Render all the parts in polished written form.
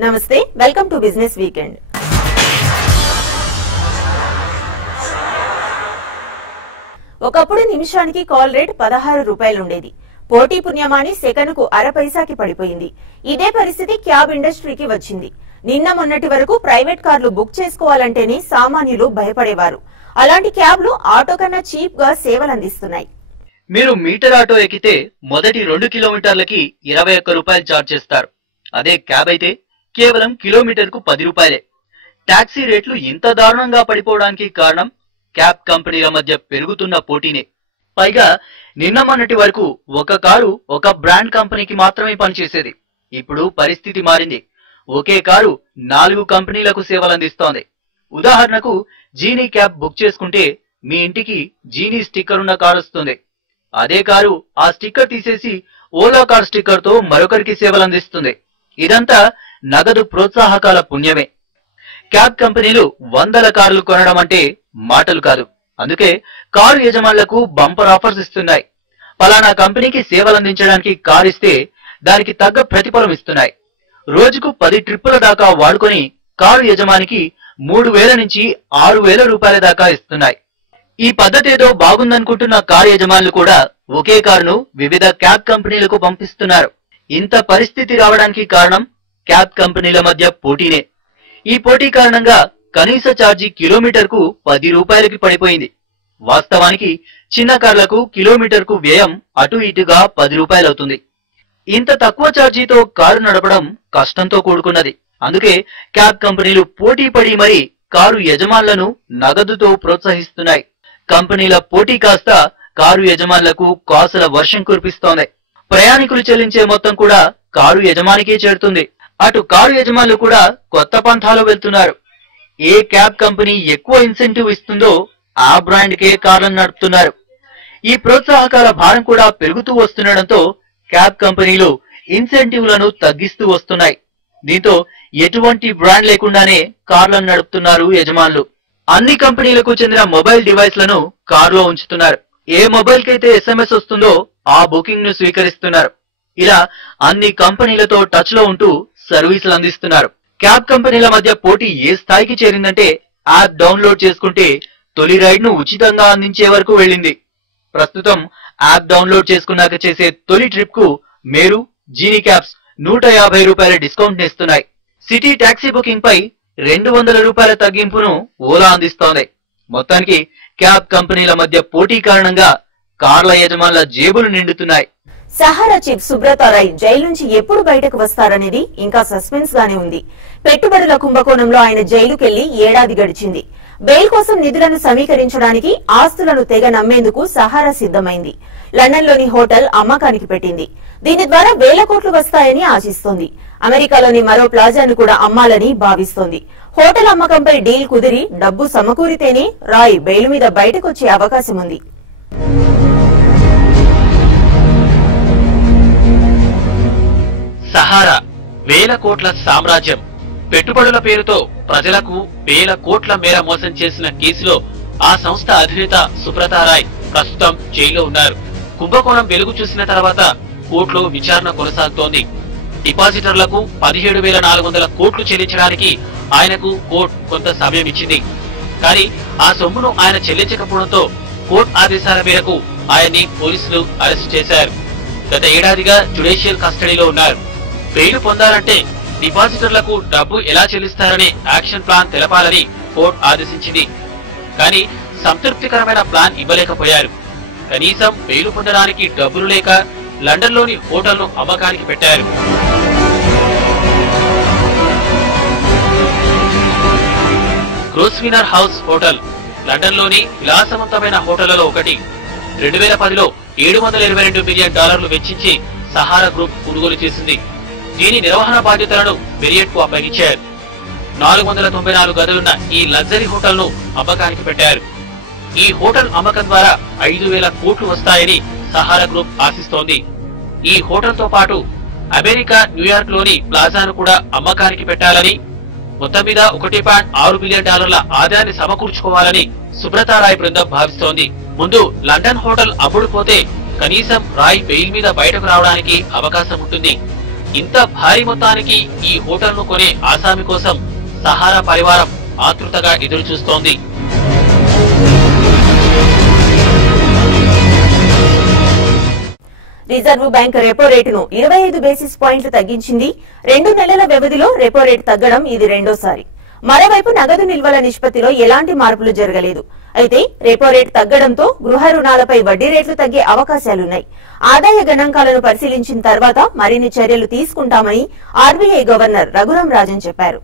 నమస్తే, welcome to business weekend. ఒకప్పుడు నిమిషానికి కాల్ రేట్ 16 రూపాయలు ఉండేది. పోటీ పుణ్యమాని సెకనుకు అర పైసాకి పడిపోయింది. ఇదే పరిస్థితి క్యాబ్ ఇండస్ట్రీకి వచ్చింది. నిన్న మొన్నటి వరకు ప్రైవేట్ కార్లు బుక్ చేసుకోవాలంటేనే సామాన్యులు భయపడేవారు. అలాంటి క్యాబ్లు ఆటో కన్నా చీప్ గా సేవలందిస్తున్నాయి. మీరు మీటర్ ఆటో ఎక్కితే మొదటి 2 కిలోమీటర్లకి 21 రూపాయలు ఛార్జ్ చేస్తారు. అదే క్యాబ్ అయితే కేవలం కిలోమీటర్కు 10 రూపాయలే. టాక్సీ రేట్లు ఇంత దారుణంగా పడిపోవడానికి కారణం క్యాబ్ కంపెనీల మధ్య పెరుగుతున్న పోటీనే. పైగా నిన్న మొన్నటి వరకు ఒక కారు ఒక బ్రాండ్ కంపెనీకి మాత్రమే పనిచేసేది. ఇప్పుడు పరిస్థితి మారింది. ఒకే కారు 4 కంపెనీలకు సేవలందిస్తోంది. ఉదాహరణకు జీనీ క్యాబ్ బుక్ చేసుకుంటే మీ ఇంటికి జీనీ స్టిక్కర్ ఉన్న కారు వస్తుంది. అదే కారు ఆ స్టిక్కర్ తీసేసి ఓలా కార్ స్టిక్కర్ తో మరొకరికి సేవలందిస్తుంది. ఇదంతా నగదు ప్రోత్సాహకాల పుణ్యమే. క్యాబ్ కంపెనీలు వందల కార్లు కొనడం అంటే మాటలు కాదు. అందుకే కారు యజమానులకు బంపర్ ఆఫర్స్ ఇస్తున్నాయి. పలానా కంపెనీకి సేవలందించడానికి కారు ఇస్తే దానికి తగ్గ ప్రతిఫలం ఇస్తున్నాయి. రోజుకు 10 ట్రిప్పుల దాకా వాడుకొని కారు యజమానికి 3,000 నుంచి 6,000 రూపాయల దాకా ఇస్తున్నాయి. ఈ పద్ధతి ఏదో బాగుందనుకుంటున్న కారు యజమానులు కూడా ఒకే కారును వివిధ క్యాబ్ కంపెనీలకు పంపిస్తున్నారు. ఇంత పరిస్థితి రావడానికి కారణం క్యాబ్ కంపెనీల మధ్య పోటీనే. ఈ పోటీ కారణంగా కనీస ఛార్జీ కిలోమీటర్కు 10 రూపాయలకి పడిపోయింది. వాస్తవానికి చిన్న కార్లకు కిలోమీటర్కు వ్యయం అటు ఇటుగా 10 రూపాయలవుతుంది. ఇంత తక్కువ ఛార్జీతో కారు నడపడం కష్టంతో కూడుకున్నది. అందుకే క్యాబ్ కంపెనీలు పోటీ పడి మరీ కారు యజమానులను నగదుతో ప్రోత్సహిస్తున్నాయి. కంపెనీల పోటీ కాస్త కారు యజమానులకు కాసుల వర్షం కురిపిస్తోంది. ప్రయాణికులు చెల్లించే మొత్తం కూడా కారు యజమానికే చేరుతుంది. అటు కారు యజమానులు కూడా కొత్త పంథాలో వెళ్తున్నారు. ఏ క్యాబ్ కంపెనీ ఎక్కువ ఇన్సెంటివ్ ఇస్తుందో ఆ బ్రాండ్ కే కార్లను నడుపుతున్నారు. ఈ ప్రోత్సాహకాల భారం కూడా పెరుగుతూ వస్తుండటంతో క్యాబ్ కంపెనీలు ఇన్సెంటివ్లను తగ్గిస్తూ వస్తున్నాయి. దీంతో ఎటువంటి బ్రాండ్ లేకుండానే కార్లను నడుపుతున్నారు యజమానులు. అన్ని కంపెనీలకు చెందిన మొబైల్ డివైస్లను కారులో ఉంచుతున్నారు. ఏ మొబైల్ కైతే ఎస్ఎంఎస్ వస్తుందో ఆ బుకింగ్ ను స్వీకరిస్తున్నారు. ఇలా అన్ని కంపెనీలతో టచ్ లో ఉంటూ సర్వీసులు అందిస్తున్నారు. క్యాబ్ కంపెనీల మధ్య పోటీ ఏ స్థాయికి చేరిందంటే యాప్ డౌన్లోడ్ చేసుకుంటే తొలి రైడ్ ను ఉచితంగా అందించే వరకు వెళ్ళింది. ప్రస్తుతం యాప్ డౌన్లోడ్ చేసుకున్నాక చేసే తొలి ట్రిప్ కు మేరు, జీనీ క్యాబ్స్ 150 రూపాయల డిస్కౌంట్ ఇస్తున్నాయి. సిటీ టాక్సీ బుకింగ్ పై 200 రూపాయల తగ్గింపును ఓలా అందిస్తోంది. మొత్తానికి క్యాబ్ కంపెనీల మధ్య పోటీ కారణంగా కార్ల యజమానుల జేబులు నిండుతున్నాయి. సహారా చీఫ్ సుబ్రత రాయ్ జైలు నుంచి ఎప్పుడు బయటకు వస్తారనేది ఇంకా సస్పెన్స్ గానే ఉంది. పెట్టుబడుల కుంభకోణంలో ఆయన జైలుకెళ్లి ఏడాది గడిచింది. బెయిల్ కోసం నిధులను సమీకరించడానికి ఆస్తులను తెగ నమ్మేందుకు సహారా సిద్ధమైంది. లండన్ లోని హోటల్ అమ్మకానికి పెట్టింది. దీని ద్వారా వేల కోట్లు వస్తాయని ఆశిస్తోంది. అమెరికాలోని మరో ప్లాజాను కూడా అమ్మాలని భావిస్తోంది. హోటల్ అమ్మకంపై డీల్ కుదిరి డబ్బు సమకూరితేనే రాయ్ బెయిల్ మీద బయటకొచ్చే అవకాశం ఉంది. సహారా వేల కోట్ల సామ్రాజ్యం. పెట్టుబడుల పేరుతో ప్రజలకు వేల కోట్ల మేర మోసం చేసిన కేసులో ఆ సంస్థ అధినేత సుబ్రత రాయ్ ప్రస్తుతం జైల్లో ఉన్నారు. కుంభకోణం వెలుగు చూసిన తర్వాత కోర్టులో విచారణ కొనసాగుతోంది. డిపాజిటర్లకు 17,400 కోట్లు చెల్లించడానికి ఆయనకు కోర్టు కొంత సమయం ఇచ్చింది. కానీ ఆ సొమ్మును ఆయన చెల్లించకపోవడంతో కోర్టు ఆదేశాల మేరకు ఆయన్ని పోలీసులు అరెస్టు చేశారు. గత ఏడాదిగా జ్యుడిషియల్ కస్టడీలో ఉన్నారు. బెయిల్ పొందాలంటే డిపాజిటర్లకు డబ్బు ఎలా చెల్లిస్తారనే యాక్షన్ ప్లాన్ తెలపాలని కోర్టు ఆదేశించింది. కానీ సంతృప్తికరమైన ప్లాన్ ఇవ్వలేకపోయారు. కనీసం బెయిల్ పొందడానికి డబ్బులు లేక లండన్ లోని హోటల్ను అమ్మకానికి పెట్టారు. గ్రోస్వినర్ హౌస్ హోటల్ లండన్ లోని విలాసవంతమైన హోటళ్లలో ఒకటి. 2010లో $722 మిలియన్ వెచ్చించి సహారా గ్రూప్ కొనుగోలు చేసింది. దీని నిర్వహణ బాధ్యతలను మెరియట్ కు అప్పగించారు. 494 గదులున్న ఈ లగ్జరీ హోటల్ ను అమ్మకానికి పెట్టారు. ఈ హోటల్ అమ్మకం ద్వారా 5,000 కోట్లు వస్తాయని సహారా గ్రూప్ ఆశిస్తోంది. ఈ హోటల్ తో పాటు అమెరికా న్యూయార్క్ లోని ప్లాజాను కూడా అమ్మకానికి పెట్టాలని, మొత్తం మీద $1.6 బిలియన్ ఆదాయాన్ని సమకూర్చుకోవాలని సుబ్రత రాయ్ బృందం భావిస్తోంది. ముందు లండన్ హోటల్ అమ్ముడుపోతే కనీసం రాయ్ బెయిల్ మీద బయటకు రావడానికి అవకాశం ఉంటుంది. ఇంత భారీ మొత్తానికి ఈ హోటల్ను కొనే ఆసామి కోసం సహారా పరివారం ఆతృతగా ఎదురుచూస్తోంది. రిజర్వ్ బ్యాంక్ రెపో రేటును 25 బేసిస్ పాయింట్లు తగ్గించింది. 2 నెలల వ్యవధిలో రెపో రేటు తగ్గడం ఇది రెండోసారి. మరోవైపు నగదు నిల్వల నిష్పత్తిలో ఎలాంటి మార్పులు జరగలేదు. అయితే రెపో రేటు తగ్గడంతో గృహ రుణాలపై వడ్డీ రేట్లు తగ్గే అవకాశాలున్నాయి. ఆదాయ గణాంకాలను పరిశీలించిన తర్వాత మరిన్ని చర్యలు తీసుకుంటామని ఆర్బీఐ గవర్నర్ రఘురాం రాజన్ చెప్పారు.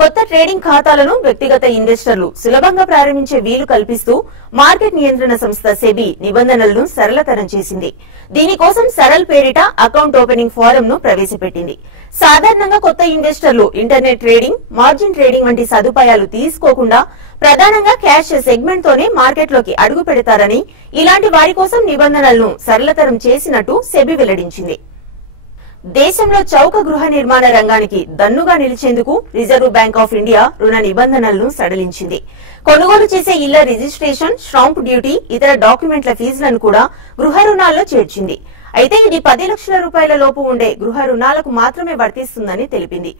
కొత్త ట్రేడింగ్ ఖాతాలను వ్యక్తిగత ఇన్వెస్టర్లు సులభంగా ప్రారంభించే వీలు కల్పిస్తూ మార్కెట్ నియంత్రణ సంస్థ సెబీ నిబంధనలను సరళతరం చేసింది. దీనికోసం సరళ్ పేరిట అకౌంట్ ఓపెనింగ్ ఫారం ను ప్రవేశపెట్టింది. సాధారణంగా కొత్త ఇన్వెస్టర్లు ఇంటర్నెట్ ట్రేడింగ్, మార్జిన్ ట్రేడింగ్ వంటి సదుపాయాలు తీసుకోకుండా ప్రధానంగా క్యాష్ సెగ్మెంట్ తోనే మార్కెట్లోకి అడుగు పెడతారని, ఇలాంటి వారి కోసం నిబంధనలను సరళతరం చేసినట్టు సెబీ వెల్లడించింది. దేశంలో చౌక గృహ నిర్మాణ రంగానికి దన్నుగా నిలిచేందుకు రిజర్వ్ బ్యాంక్ ఆఫ్ ఇండియా రుణ నిబంధనలను సడలించింది. కొనుగోలు చేసే ఇళ్ల రిజిస్ట్రేషన్, స్టాంప్ డ్యూటీ, ఇతర డాక్యుమెంట్ల ఫీజులను కూడా గృహ రుణాల్లో చేర్చింది. అయితే ఇది 10 లక్షల రూపాయల లోపు ఉండే గృహ రుణాలకు మాత్రమే వర్తిస్తుందని తెలిపింది.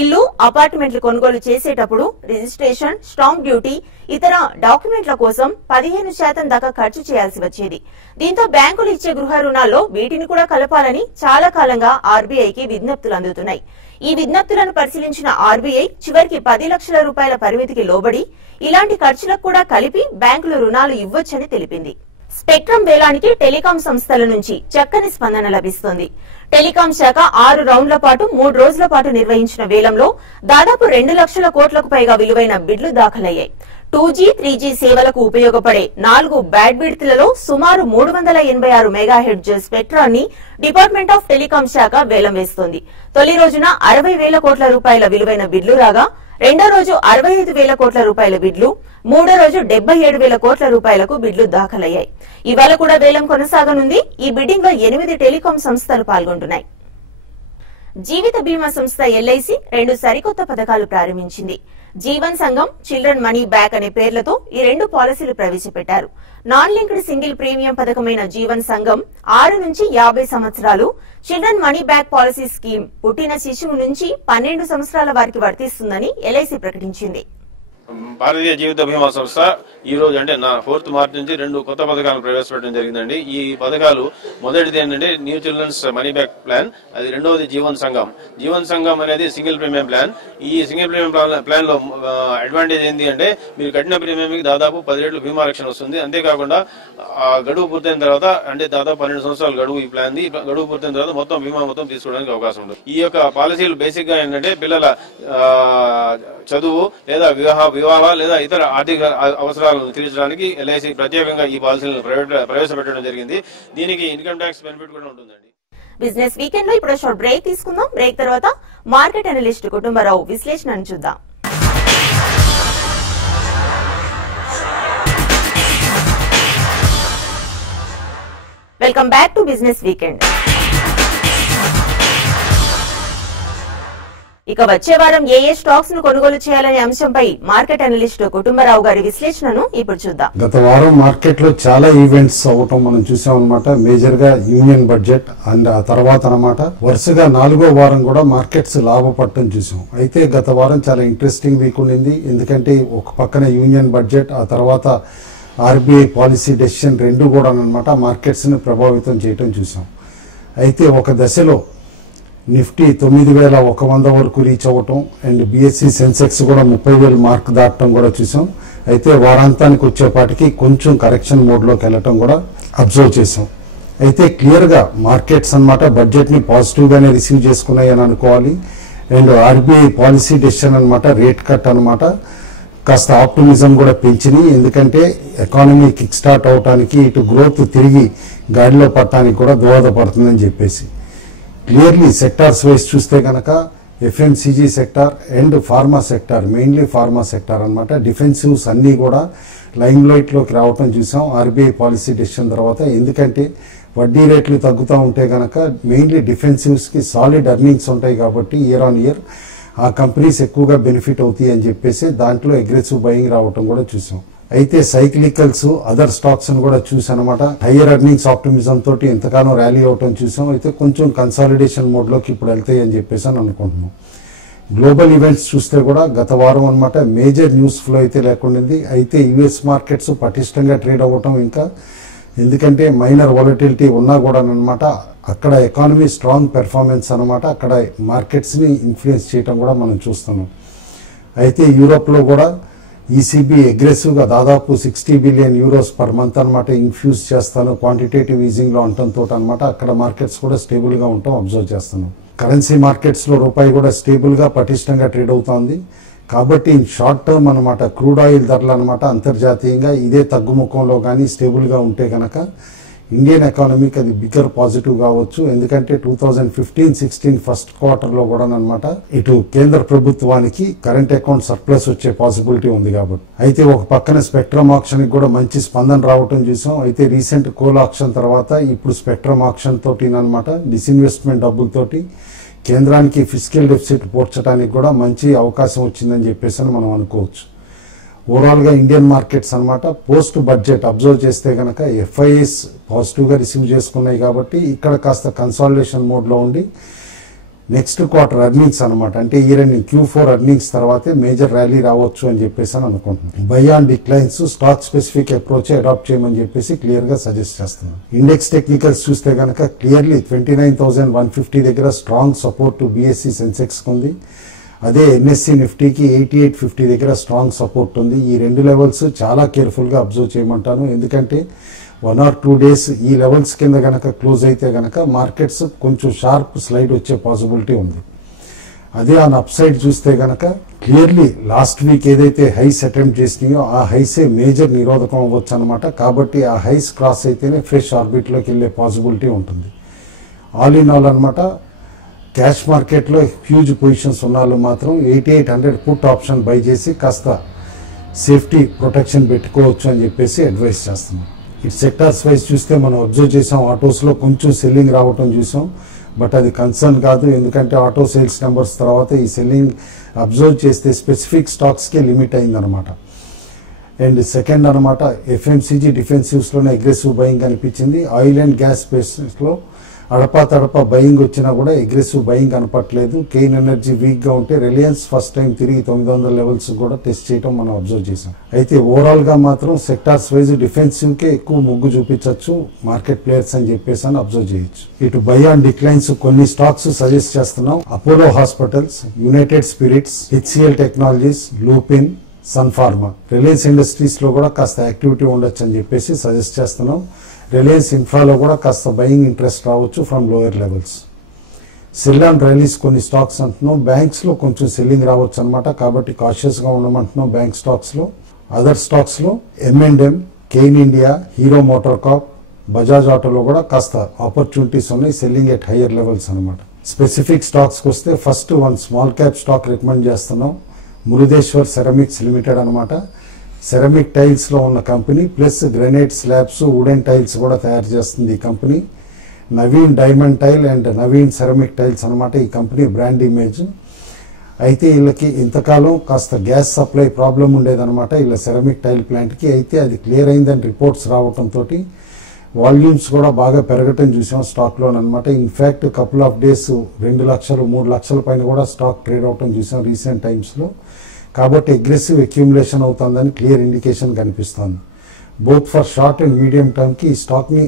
ఇల్లు, అపార్ట్మెంట్లు కొనుగోలు చేసేటప్పుడు రిజిస్ట్రేషన్, స్టాంప్ డ్యూటీ, ఇతర డాక్యుమెంట్ల కోసం 15% దాకా ఖర్చు చేయాల్సి వచ్చేది. దీంతో బ్యాంకులు ఇచ్చే గృహ రుణాల్లో వీటిని కూడా కలపాలని చాలా కాలంగా ఆర్బీఐకి విజ్ఞప్తులు అందుతున్నాయి. ఈ విజ్ఞప్తులను పరిశీలించిన ఆర్బీఐ చివరికి 10 లక్షల రూపాయల పరిమితికి లోబడి ఇలాంటి ఖర్చులకు కూడా కలిపి బ్యాంకులు రుణాలు ఇవ్వొచ్చని తెలిపింది. స్పెక్ట్రమ్ వేలానికి టెలికాం సంస్థల నుంచి చక్కని స్పందన లభిస్తోంది. టెలికాం శాఖ 6 రౌండ్ల పాటు 3 రోజుల పాటు నిర్వహించిన వేలంలో దాదాపు 2 లక్షల కోట్లకు పైగా విలువైన బిడ్లు దాఖలయ్యాయి. 2G, 3G సేవలకు ఉపయోగపడే 4 బ్యాండ్ విడ్త్లలో సుమారు 386 మెగాహెర్ట్జ్ స్పెక్ట్రాన్ని డిపార్ట్మెంట్ ఆఫ్ టెలికాం శాఖ వేలం వేస్తోంది. తొలి రోజున 60,000 కోట్ల రూపాయల విలువైన బిడ్లు రాగా, రెండో రోజు 65,000 కోట్ల రూపాయల బిడ్లు, మూడో రోజు 77,000 కోట్ల రూపాయలకు బిడ్లు దాఖలయ్యాయి. ఇవాళ కూడా వేలం కొనసాగనుంది. ఈ బిడ్డింగ్ లో 8 టెలికాం సంస్థలు పాల్గొంటున్నాయి. జీవిత బీమా సంస్థ ఎల్ఐసి 2 సరికొత్త పథకాలు ప్రారంభించింది. జీవన్ సంఘం, చిల్డ్రన్ మనీ బ్యాక్ అనే పేర్లతో ఈ 2 పాలసీలు ప్రవేశపెట్టారు. నాన్ లింక్డ్ సింగిల్ ప్రీమియం పథకమైన జీవన్ సంఘం 6 నుంచి 50 సంవత్సరాలు, children money back policy scheme పుట్టిన శిశువు నుంచి 12 సంవత్సరాల వారికి వర్తిస్తుందని ఎల్ఐసి ప్రకటించింది. భారతీయ జీవిత బీమా సంస్థ ఈ రోజు అంటే 4th మార్చి నుంచి 2 కొత్త పథకాలను ప్రవేశపెట్టడం జరిగిందండి. ఈ పథకాలు మొదటిది ఏంటంటే new children's money back plan, అది రెండవది జీవన్ సంఘం. జీవన్ సంఘం అనేది సింగిల్ ప్రీమియం ప్లాన్. ఈ సింగిల్ ప్రీమియం ప్లాన్ లో అడ్వాంటేజ్ ఏంటి అంటే మీరు కట్టిన ప్రీమియంకి దాదాపు 10 రెట్లు బీమా రక్షణ వస్తుంది. అంతేకాకుండా గడువు పూర్తయిన తర్వాత అంటే దాదాపు 12 సంవత్సరాల గడువు ఈ ప్లాన్ ది. గడువు పూర్తయిన తర్వాత మొత్తం బీమా మొత్తం తీసుకోవడానికి అవకాశం ఉంటుంది. ఈ యొక్క పాలసీలు బేసిక్ గా ఏంటంటే పిల్లల చదువు లేదా వివాహ లేదా ఇతర ఆర్థిక అవసరాలను తీర్చడానికి ఎల్ఐసి ప్రత్యేకంగా ఈ పాలసీలను ప్రవేశపెట్టడం జరిగింది. దీనికి ఇన్కమ్ ట్యాక్స్ బెనిఫిట్ కూడా ఉంటుందండి. బిజినెస్ వీకెండ్ లో ఇప్పుడు షార్ట్ బ్రేక్ తీసుకుందాం. బ్రేక్ తర్వాత మార్కెట్ అనలిస్ట్ కుటుంబరావు విశ్లేషణను చూద్దాం. Welcome back to business weekend. ఇక వచ్చే వారం ఏ స్టాక్స్ ను కొనుగోలు చేయాలనే అంశంపై మార్కెట్ అనలిస్ట్ కుటుంబరావు గారి విశ్లేషణను ఇప్పుడు చూద్దాం. గత వారం మార్కెట్ లో చాలా ఈవెంట్స్ అవటం మనం చూసాం అనమాట. మేజర్ గా యూనియన్ బడ్జెట్ అండ్ ఆ తర్వాత అనమాట వరుసగా 4వ వారం కూడా మార్కెట్స్ లాభపడటం చూసాం. అయితే గత వారం చాలా ఇంట్రెస్టింగ్ వీక్ ఉండింది. ఎందుకంటే ఒక పక్కన యూనియన్ బడ్జెట్, ఆ తర్వాత ఆర్బీఐ పాలసీ డెసిషన్ రెండు కూడా అనమాట మార్కెట్స్ ని ప్రభావితం చేయటం చూసాం. అయితే ఒక దశలో నిఫ్టీ 9,100 వరకు రీచ్ అవ్వటం అండ్ బిఎస్సి సెన్సెక్స్ కూడా 30,000 మార్క్ దాటడం కూడా చూసాం. అయితే వారాంతానికి వచ్చేపాటికి కొంచెం కరెక్షన్ మోడ్లోకి వెళ్ళటం కూడా అబ్జర్వ్ చేసాం. అయితే క్లియర్గా మార్కెట్స్ అనమాట బడ్జెట్ని పాజిటివ్గానే రిసీవ్ చేసుకున్నాయి అని అనుకోవాలి. అండ్ ఆర్బీఐ పాలసీ డెసిషన్ అనమాట రేట్ కట్ అనమాట కాస్త ఆప్టిమిజం కూడా పెంచినాయి. ఎందుకంటే ఎకానమీ కిక్ స్టార్ట్ అవడానికి ఇటు గ్రోత్ తిరిగి గాడిలో పట్టడానికి కూడా దోహదపడుతుందని చెప్పేసి క్లియర్లీ సెక్టార్స్ వైజ్ చూస్తే కనుక FMCG sector and pharma sector, mainly pharma sector అనమాట డిఫెన్సివ్స్ అన్నీ కూడా లైమ్ లైట్లోకి రావటం చూసాం ఆర్బీఐ పాలసీ డెసిషన్ తర్వాత. ఎందుకంటే వడ్డీ రేట్లు తగ్గుతూ ఉంటే కనుక మెయిన్లీ డిఫెన్సివ్స్కి సాలిడ్ ఎర్నింగ్స్ ఉంటాయి కాబట్టి ఇయర్ ఆన్ ఇయర్ ఆ కంపెనీస్ ఎక్కువగా బెనిఫిట్ అవుతాయి అని చెప్పేసి దాంట్లో అగ్రెసివ్ బయింగ్ రావటం కూడా చూసాం. అయితే సైక్లికల్స్ అదర్ స్టాక్స్ ని కూడా చూసానమాట. హయ్యర్ ఎర్నింగ్స్ ఆప్టిమిజం తోటి ఎంతగానో ర్యాలీ అవటం చూసాం. అయితే కొంచెం కన్సాలిడేషన్ మోడ్ లోకి ఇప్పుడు వెళ్తాయి అని చెప్పేసి అని అనుకుంటున్నాం. గ్లోబల్ ఈవెంట్స్ చూస్తే కూడా గత వారం అనమాట మేజర్ న్యూస్ ఫ్లో అయితే లేకుండింది. అయితే యుఎస్ మార్కెట్స్ పటిష్టంగా ట్రేడ్ అవ్వటం ఇంకా, ఎందుకంటే మైనర్ వాలటిలిటీ ఉన్నా కూడా అనమాట అక్కడ ఎకానమీ స్ట్రాంగ్ పెర్ఫార్మెన్స్ అనమాట అక్కడ మార్కెట్స్ ని ఇన్ఫ్లుయెన్స్ చేయడం కూడా మనం చూస్తున్నాం. అయితే యూరోప్ లో కూడా ఈసీబీ అగ్రెసివ్ గా దాదాపు 60 బిలియన్ యూరోస్ పర్ మంత్ అనమాట ఇన్ఫ్యూజ్ చేస్తాను క్వాంటిటేటివ్ ఈజింగ్ లో ఉండటంతో అనమాట అక్కడ మార్కెట్స్ కూడా స్టేబుల్ గా ఉండటం అబ్జర్వ్ చేస్తున్నాం. కరెన్సీ మార్కెట్స్ లో రూపాయి కూడా స్టేబుల్ గా పటిష్టంగా ట్రేడ్ అవుతోంది. కాబట్టి ఇన్ షార్ట్ టర్మ్ అనమాట క్రూడ్ ఆయిల్ ధరలు అనమాట అంతర్జాతీయంగా ఇదే తగ్గుముఖంలో కానీ స్టేబుల్ గా ఉంటే గనక ఇండియన్ ఎకానమీకి అది బిగ్గర్ పాజిటివ్ కావచ్చు. ఎందుకంటే 2015-16 ఫస్ట్ క్వార్టర్ లో కూడా అనమాట ఇటు కేంద్ర ప్రభుత్వానికి కరెంట్ అకౌంట్ సర్ప్లస్ వచ్చే పాసిబిలిటీ ఉంది కాబట్టి. అయితే ఒక పక్కన స్పెక్ట్రమ్ ఆక్షన్ కూడా మంచి స్పందన రావటం చూసాం. అయితే రీసెంట్ కోల్ ఆక్షన్ తర్వాత ఇప్పుడు స్పెక్ట్రమ్ ఆక్షన్ తోటి అనమాట డిస్ఇన్వెస్ట్మెంట్ డబ్బులతోటి కేంద్రానికి ఫిస్కల్ డెఫిసిట్ పోర్చడానికి కూడా మంచి అవకాశం వచ్చిందని చెప్పేసి మనం అనుకోవచ్చు. ఓవరాల్ గా ఇండియన్ మార్కెట్స్ అనమాట పోస్ట్ బడ్జెట్ అబ్జర్వ్ చేస్తే గనక ఎఫ్ఐఎస్ పాజిటివ్ గా రిసీవ్ చేసుకున్నాయి కాబట్టి ఇక్కడ కాస్త కన్సాలిడేషన్ మోడ్ లో ఉండి నెక్స్ట్ క్వార్టర్ ఎర్నింగ్స్ అనమాట అంటే ఇయర్ ఎండింగ్ Q4 ఎర్నింగ్స్ తర్వాతే మేజర్ ర్యాలీ రావచ్చు అని చెప్పేసి అని అనుకుంటున్నాను. Buy on declines stock specific approach adopt చేయమని చెప్పేసి క్లియర్ గా సజెస్ట్ చేస్తున్నాను. ఇండెక్స్ టెక్నికల్స్ చూస్తే గనక క్లియర్లీ 29,150 దగ్గర స్ట్రాంగ్ సపోర్ట్ BSE సెన్సెక్స్ ఉంది. అదే NSE నిఫ్టీకి 8850 దగ్గర స్ట్రాంగ్ సపోర్ట్ ఉంది. ఈ రెండు లెవెల్స్ చాలా కేర్ఫుల్ గా అబ్జర్వ్ చేయమంటాను. ఎందుకంటే 1 or 2 డేస్ ఈ లెవెల్స్ కింద గనక క్లోజ్ అయితే గనక మార్కెట్స్ కొంచెం షార్ప్ స్లైడ్ వచ్చే పాసిబిలిటీ ఉంది. అదే ఆన్ అప్ సైడ్ చూస్తే గనక క్లియర్లీ లాస్ట్ వీక్ ఏదైతే హైస్ అటెంప్ట్ చేసినాయో ఆ హైసే మేజర్ నిరోధకం అవ్వచ్చు అనమాట. కాబట్టి ఆ హైస్ క్రాస్ అయితేనే ఫ్రెష్ ఆర్బిట్ లోకి వెళ్లే పాసిబిలిటీ ఉంటుంది. ఆల్ ఇన్ ఆల్ అనమాట క్యాష్ మార్కెట్లో హ్యూజ్ పొజిషన్స్ ఉన్న వాళ్ళు మాత్రం 8800 పుట్ ఆప్షన్ బై చేసి కాస్త సేఫ్టీ ప్రొటెక్షన్ పెట్టుకోవచ్చు అని చెప్పేసి అడ్వైస్ చేస్తున్నాం. ఇటు సెక్టార్స్ వైజ్ చూస్తే మనం అబ్జర్వ్ చేసాం ఆటోస్లో కొంచెం సెల్లింగ్ రావటం చూసాం. బట్ అది కన్సర్న్ కాదు, ఎందుకంటే ఆటో సేల్స్ నెంబర్స్ తర్వాత ఈ సెల్లింగ్ అబ్జర్వ్ చేస్తే స్పెసిఫిక్ స్టాక్స్కే లిమిట్ అయిందనమాట. అండ్ సెకండ్ అనమాట FMCG డిఫెన్సివ్స్లోనే అగ్రెసివ్ బయింగ్ కనిపించింది. ఆయిల్ అండ్ గ్యాస్ స్పేస్లో అడపా తడపా బయింగ్ వచ్చినా కూడా అగ్రెసివ్ బయింగ్ కనపట్లేదు. కేన్ ఎనర్జీ వీక్ గా ఉంటే రిలయన్స్ ఫస్ట్ టైం తిరిగి 900 లెవెల్స్ కూడా టెస్ట్ చేయడం మనం అబ్జర్వ్ చేసాం. అయితే ఓవరాల్ గా మాత్రం సెక్టార్స్ వైజ్ డిఫెన్సివ్ కే ఎక్కువ మొగ్గు చూపించవచ్చు మార్కెట్ ప్లేయర్స్ అని చెప్పేసి అని అబ్జర్వ్ చేయొచ్చు. ఇటు బై ఆన్ డిక్లైన్స్ కొన్ని స్టాక్స్ సజెస్ట్ చేస్తున్నాం. Apollo hospitals, United Spirits, HCL technologies, Lupin, Sun Pharma. Reliance Industries లో కూడా కాస్త యాక్టివిటీ ఉండొచ్చు అని చెప్పేసి సజెస్ట్ చేస్తున్నాం. రిలయన్స్ ఇన్ఫ్రాలో కూడా కాస్త బయింగ్ ఇంట్రెస్ట్ రావచ్చు from lower levels. Sell and rallies కొన్ని స్టాక్స్ అంటున్నాం. బ్యాంక్స్ లో కొంచెం సెల్లింగ్ రావచ్చు అనమాట. కాబట్టి కాషియస్ గా ఉండమంటున్నాం బ్యాంక్ స్టాక్స్ లో. అదర్ స్టాక్స్ లో M&M, Cairn India, Hero Motor Corp, Bajaj ఆటోలో కూడా కాస్త ఆపర్చునిటీస్ ఉన్నాయి సెల్లింగ్ ఎట్ హయ్యర్ లెవెల్స్ అనమాట. స్పెసిఫిక్ స్టాక్స్ వస్తే first one small cap stock recommend చేస్తున్నాం. మురుదేశ్వర్ సెరామిక్స్ లిమిటెడ్ అనమాట. సెరామిక్ టైల్స్ లో ఉన్న company plus granite slabs, wooden tiles కూడా తయారు చేస్తుంది ఈ company. Naveen diamond tile and Naveen ceramic tiles అనమాట ఈ కంపెనీ బ్రాండ్ ఇమేజ్. అయితే వీళ్ళకి ఇంతకాలం కాస్త గ్యాస్ సప్లై ప్రాబ్లం ఉండేదన్నమాట వీళ్ళ సెరామిక్ టైల్ ప్లాంట్ కి. అయితే అది క్లియర్ అయిందని రిపోర్ట్స్ రావడంతో వాల్యూమ్స్ కూడా బాగా పెరగటం చూసాం స్టాక్ లో అనమాట. ఇన్ఫాక్ట్ కపుల్ ఆఫ్ డేస్ 2 లక్షలు 3 లక్షల పైన కూడా స్టాక్ ట్రేడ్ అవటం చూసాం రీసెంట్ టైమ్స్ లో. కాబట్టి అగ్రెసివ్ అక్యూములేషన్ అవుతుందని క్లియర్ ఇండికేషన్ కనిపిస్తుంది. Both for short and medium term కి ఈ స్టాక్ ని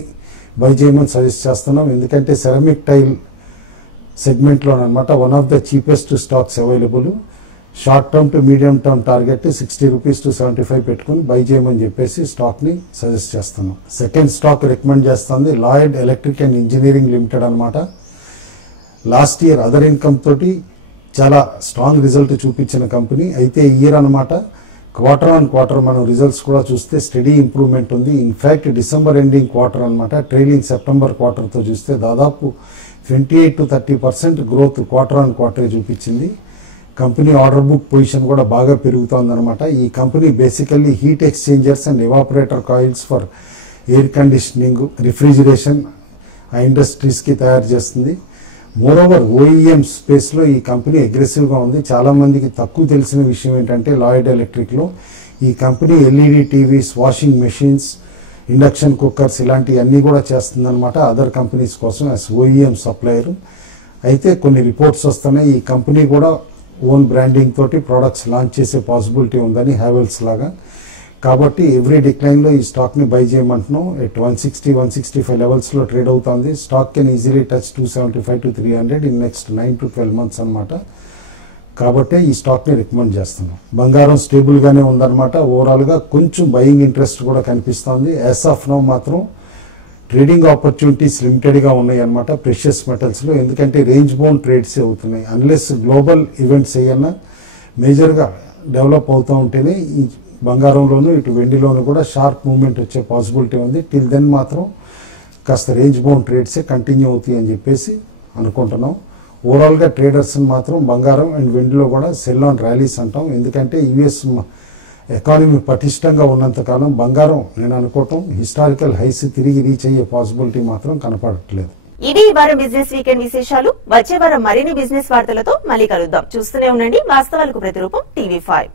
బై చేయమని సజెస్ట్ చేస్తున్నాం. ఎందుకంటే సెరామిక్ టైల్ సెగ్మెంట్ లో అనమాట one of the cheapest stocks available. Short term two medium term target 60 rupees to 75 పెట్టుకుని బై చేయమని చెప్పేసి స్టాక్ ని సజెస్ట్ చేస్తున్నాం. సెకండ్ స్టాక్ రికమెండ్ చేస్తుంది Lloyd electric and engineering limited అనమాట. లాస్ట్ ఇయర్ అదర్ ఇన్కమ్ తోటి చాలా స్ట్రాంగ్ రిజల్ట్ చూపించిన కంపెనీ. అయితే ఇయర్ అనమాట క్వార్టర్ ఆన్ క్వార్టర్ మనం రిజల్ట్స్ కూడా చూస్తే స్టడీ ఇంప్రూవ్మెంట్ ఉంది. ఇన్ఫాక్ట్ డిసెంబర్ ఎండింగ్ క్వార్టర్ అనమాట ట్రైలింగ్ సెప్టెంబర్ క్వార్టర్ తో చూస్తే దాదాపు 28 to 30% growth quarter on quarter చూపించింది. కంపెనీ ఆర్డర్ బుక్ పొజిషన్ కూడా బాగా పెరుగుతోంది అనమాట. ఈ company basically heat exchangers and evaporator coils for air conditioning, refrigeration ఆ ఇండస్ట్రీస్ కి తయారు చేస్తుంది. మోరోవర్ OEM స్పేస్ లో ఈ కంపెనీ అగ్రెసివ్ గా ఉంది. చాలా మందికి తక్కువ తెలిసిన విషయం ఏంటంటే లాయిడ్ ఎలక్ట్రిక్ లో ఈ company LED TVs, washing machines, induction cookers ఇలాంటివన్నీ కూడా చేస్తుందన్నమాట అదర్ కంపెనీస్ కోసం యాజ్ ఓఈఎం సప్లయర్. అయితే కొన్ని రిపోర్ట్స్ వస్తున్నాయి ఈ కంపెనీ కూడా ఓన్ బ్రాండింగ్ తోటి ప్రోడక్ట్స్ లాంచ్ చేసే పాసిబిలిటీ ఉందని హ్యావెల్స్ లాగా. కాబట్టి ఎవ్రీ డిక్లైన్లో ఈ స్టాక్ని బై చేయమంటున్నాం. ఎట్ 160-165 లెవెల్స్లో ట్రేడ్ అవుతుంది. Stock can easily touch 275 to 300 in next 9 to 12 months అనమాట. కాబట్టి ఈ స్టాక్ని రికమెండ్ చేస్తున్నాం. బంగారం స్టేబుల్గానే ఉందన్నమాట. ఓవరాల్గా కొంచెం బయింగ్ ఇంట్రెస్ట్ కూడా కనిపిస్తుంది. యాజ్ ఆఫ్ నౌ మాత్రం ట్రేడింగ్ ఆపర్చునిటీస్ లిమిటెడ్గా ఉన్నాయి అన్నమాట ప్రెషియస్ మెటల్స్లో. ఎందుకంటే రేంజ్ బౌండ్ ట్రేడ్సే అవుతున్నాయి. అన్లెస్ గ్లోబల్ ఈవెంట్స్ ఏమన్నా మేజర్గా డెవలప్ అవుతూ ఉంటేనే ఈ బంగారంలోను ఇటు వెండిలోను కూడా షార్ప్ మూవ్మెంట్ వచ్చే పాసిబిలిటీ ఉంది. టిల్ దెన్ మాత్రం కాస్త రేంజ్ బౌండ్ ట్రేడ్సే కంటిన్యూ అవుతాయి అని చెప్పేసి అనుకుంటున్నాం. ఓవరాల్గా ట్రేడర్స్ని మాత్రం బంగారం అండ్ వెండిలో కూడా సెల్ ఆన్ ర్యాలీస్ అంటాం. ఎందుకంటే యుఎస్ ఎకానమీ పటిష్టంగా ఉన్నంతకాలం బంగారం నేను అనుకోవటం హిస్టారికల్ హైస్ తిరిగి రీచ్ అయ్యే పాసిబిలిటీ మాత్రం కనపడట్లేదు. ఇది ఈ వారం బిజినెస్ వీకెండ్ విశేషాలు. వచ్చే వారం మరిన్ని బిజినెస్ వార్తలతో మళ్ళీ కలుద్దాం. చూస్తూనే ఉండండి వాస్తవాలకు ప్రతిరూపం TV5.